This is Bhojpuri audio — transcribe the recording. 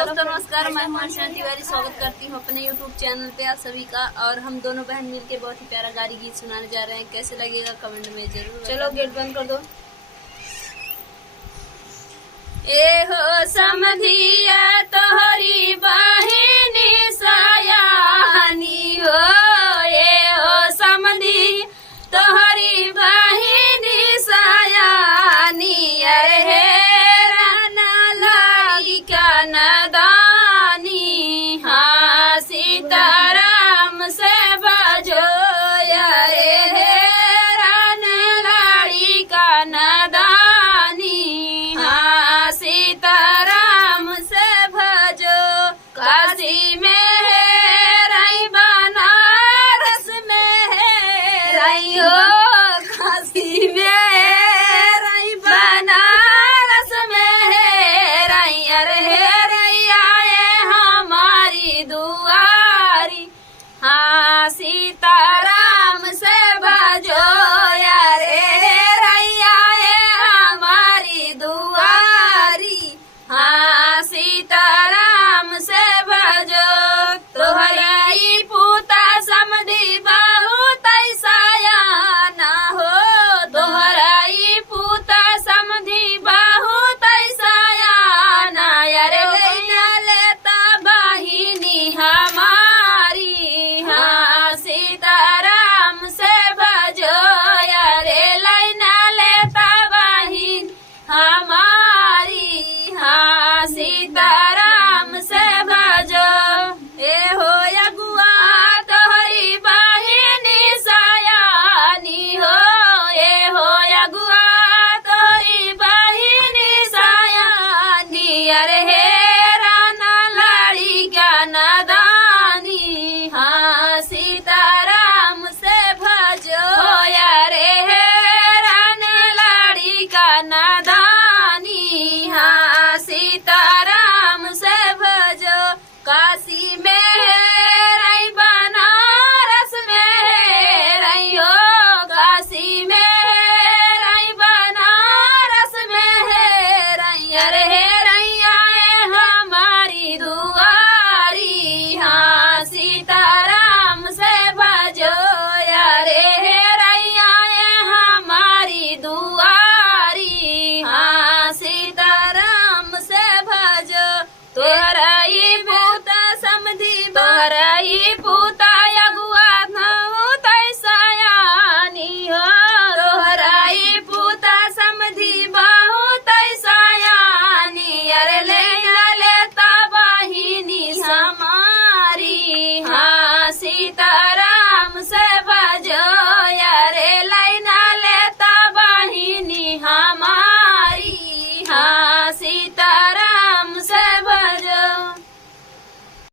दोस्तों नमस्कार, मैं हर्षा तिवारी स्वागत करती हूँ अपने YouTube चैनल पे आप सभी का। और हम दोनों बहन मिलके बहुत ही प्यारा गारी गीत सुनाने जा रहे हैं। कैसे लगेगा कमेंट में जरूर। चलो गेट बंद कर दो। ए हो समधिया तोहरी बहिनी सयानी हो, ए हो समधी तोहरी बहिनी सयानी। अरे सीताराम से बजो यारे हेरान लाड़ी का नदानी। हाँ सीताराम से भजो, काशी में है रई बनारस में है रई हो, काशी में है रई बनारस में है रई। अरे दुआरी हाँ सीताराम से भजो यारे रैया हमारी दुआरी। हाँ सीताराम से भजो, तोहरी पूता समधी बहुत सयाना हो, तोहरी पूता समधी बहुत सयाना। यारे लेता बहिनी हमारी। हाँ सीताराम से भजो यारे लैना लेता बहिन हमारी। हाँ सीताराम से भजो। ए हो अगुआ तोहरी बहिनी सयानी हो, ए हो अगुआ तोहरी बहिनी सयानी। अरे हाँ सीताराम से भजो यारे हेरान लाड़ी का नादानी। हाँ सीताराम से भजो, काशी में है रई बनारस में है रई हो, काशी में है रई बनारस में है रई। अरे रैया हमारी दुआरी। हाँ सीताराम से भजो यारे रैया हमारी दुआरी। हाँ सीताराम से भजो, तोहरा ही पूत समधी तोहरा ही पूत